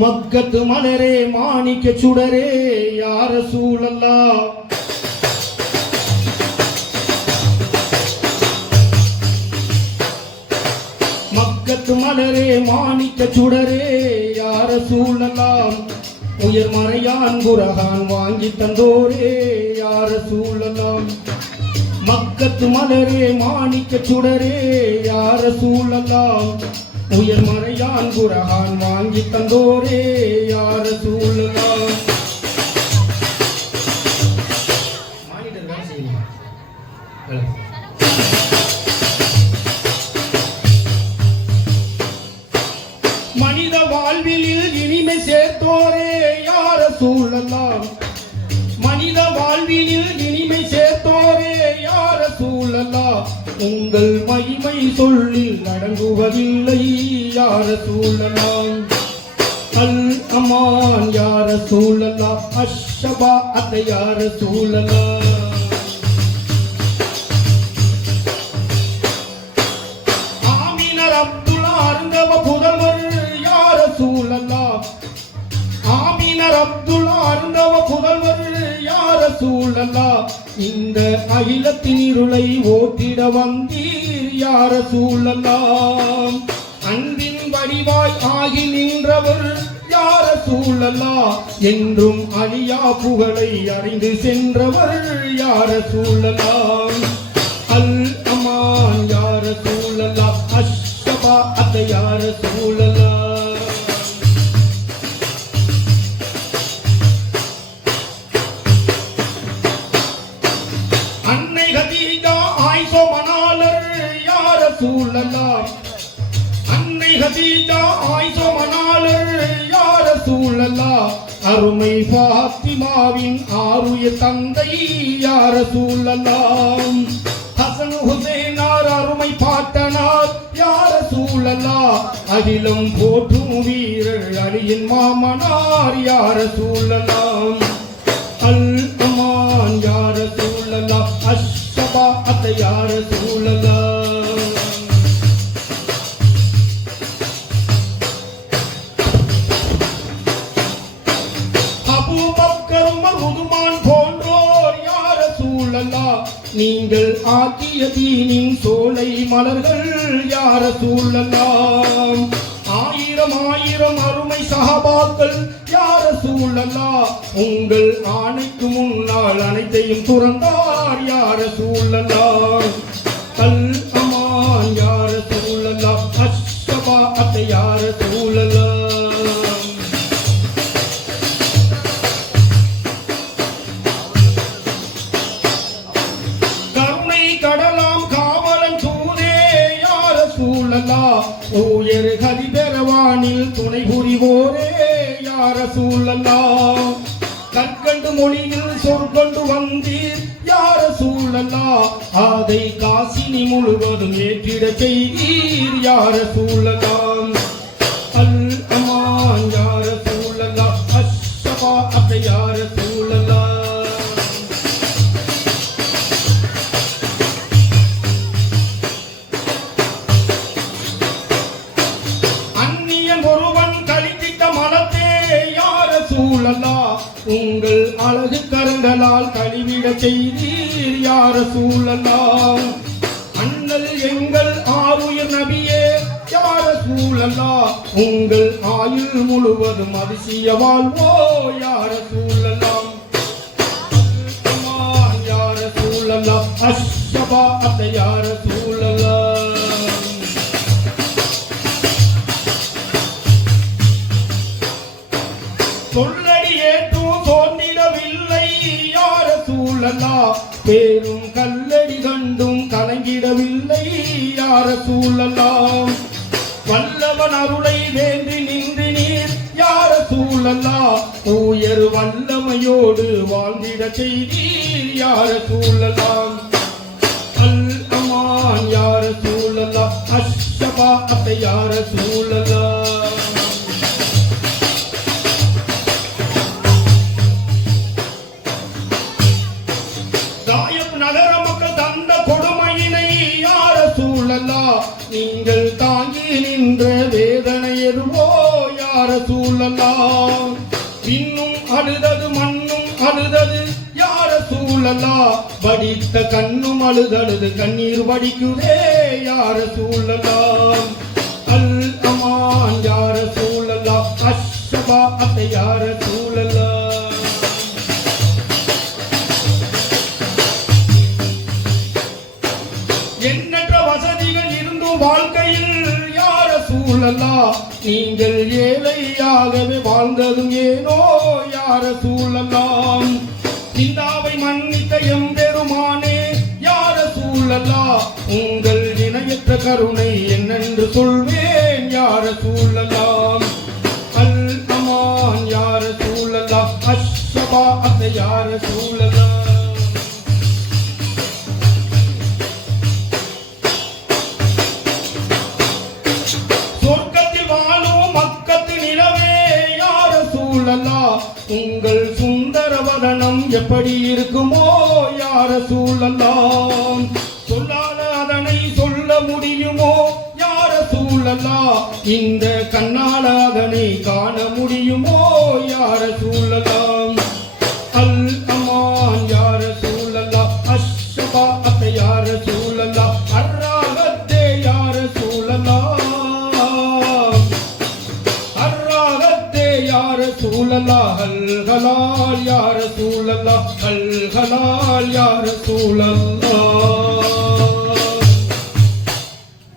மக்கத்து மலரே மாணிக்க சுடரே யா ரசூலல்லாஹ். மக்கத்து மலரே மாணிக்க சுடரே யா ரசூலல்லாஹ். உயர் மறையான் குர்ஆன் வாங்கி தந்தோரே யா ரசூலல்லாஹ். மக்கத்து மலரே மாணிக்க சுடரே யா ரசூலல்லாஹ். உயர் மறையான் குர்ஆன் வாங்கி தந்தோரே யா ரசூலல்லாஹ். மனித வாழ்வில் இனிமை சேர்த்தோரே யா ரசூலல்லாஹ். மனித வாழ்வில் இனிமை சேர்த்தோரே யா ரசூலல்லாஹ். உங்கள் மகிமை சொல்லில் அடங்குவதில்லை யா ரசூலல்லாஹ். அல் அமான் யா ரசூலல்லாஹ். அஷ்ஷபாஅத் யா ரசூலல்லாஹ். ஆமினர் அப்துல்லா அருந்தவ புதல்வர் யா ரசூலல்லாஹ். ஆமினர் அப்துல்லா அருந்தவ புதல்வர் யா ரசூலல்லாஹ். இந்த அகிலத்தின் இருளை ஓட்டிட வந்தீர் யா ரசூலல்லாஹ். அன்பின் வடிவாய் ஆகி நின்றவர் யா ரசூலல்லாஹ். என்றும் அழியா புகழை அறிந்து சென்றவர் யா ரசூலல்லாஹ். அல் அமான் யா ரசூலல்லாஹ். அஷ்ஷபாஅத் யா ரசூலல்லாஹ். அன்னை கதீஜா ஆயிஷா மணாளர் யா ரசூலல்லாஹ். அன்னை கதீஜா ஆயிஷா மணாளர் யா ரசூலல்லாஹ். அருமை ஃபாத்திமாவின் ஆருய தந்தை யா ரசூலல்லாஹ். ஹசன் ஹுசைனார் அருமை பாட்டனார் யா ரசூலல்லாஹ். அகிலம் போற்றும் வீரர் அலியின் மாமனார் யா ரசூலல்லாஹ். அல் அமான் யா ரசூலல்லாஹ். அஷ்ஷபாஅத் யா ரசூலல்லாஹ். அபூபக்கர் உமர் உதுமான் போன்றோர் யா ரசூலல்லாஹ். நீங்கள் ஆக்கிய தீனின் சோலை மலர்கள் யா ரசூலல்லாஹ். ஆயிரம் ஆயிரம் அருமை சஹாபாக்கள் யா ரசூலல்லாஹ். உங்கள் ஆணைக்கு முன்னால் அனைத்தையும் துறந்தார் யா ரசூலல்லாஹ். அல் அமான் யா ரசூலல்லாஹ். அஷ்ஷபாஅத் யா ரசூலல்லாஹ். கருணை கடலாம் காவலன் தூதே யா ரசூலல்லாஹ். உயர் கதிபெறவானில் துணை புரிவோரே யா ரசூலல்லாஹ். கற்கண்டு மொழியில் சொற்கொண்டு வந்தீர் யா ரசூலல்லாஹ். அதை காசினி முழுவதும் ஏற்றிட செய்தீர் யா ரசூலல்லாஹ். அல் அமான் யா ரசூலல்லாஹ். அஷ்ஷபாஅத் யா ரசூலல்லாஹ். அந்நியன் ஒருவன் கழித்திட்ட மனத்தே யா ரசூலல்லாஹ். உங்கள் அழகு கரங்களால் கழிவிட செய்தீர் யா ரசூலல்லாஹ். அண்ணல் எங்கள் ஆருயிர் நபியே யா ரசூலல்லாஹ். உங்கள் ஆயுள் முழுவதும் அதிசய வாழ்வோ யா ரசூலல்லாஹ். அமான் யா ரசூலல்லாஹ். அஷ்ஷபாஅத் யா ரசூலல்லாஹ். சொல்லடி ஏற்றும் தோன்றிடவில்லை யா ரசூலல்லாஹ். பேரும் கல்லடி கண்டும் கலங்கிடவில்லை யா ரசூலல்லாஹ். வல்லவன் அருளை வேண்டி நின்று நீர் யா ரசூலல்லாஹ். உயர் வல்லமையோடு வாழ்ந்திட செய்தீர் யா ரசூலல்லாஹ். அல் அமான் யா ரசூலல்லாஹ். அஷ்ஷபாஅத் யா ரசூலல்லாஹ். நகர மக்கள் தந்த கொடுமையினை யா ரசூலல்லாஹ். நீங்கள் தாங்கி நின்ற வேதனை எதுவோ யா யார சூழலாம் இன்னும் அழுதது மண்ணும் அழுதது யார சூழலா வடித்த கண்ணும் அழுதழுது கண்ணீர் வடிக்குதே யார சூழலாம் அல் அமான் யார சூழலா அஷ்ஷபா அத்தை யார சூழலா எண்ணற்ற வசதிகள் இருந்தும் வாழ்க்கையில் யார சூழலா நீங்கள் ஏழையாகவே வாழ்ந்ததும் ஏனோ யார சூழலாம் நிந்தாவை மன்னித்த எம்பெருமானே யார சூழலா உங்கள் இணையற்ற கருணை என்னென்று சொல்வேன் யார சூழலாம் அல் அமான் யார சூழலா அஷ்ஷபா அத்தை யார சூழலா உங்கள் சுந்தரவதனம் எப்படி இருக்குமோ யார சூழலாம் சொல்லாத அதனை சொல்ல முடியுமோ யார சூழலா இந்த கண்ணால அதனை காண முடியுமோ யார சூழலாம் அல் அமான் யார சூழலா அஷ்ஷபா அத்தை யார சூழலா அர்ராகத்தே யார சூழலா யார சூழலா ஹல்ஹலால் யார சூழலா ஹல்ஹலால் யார சூழலா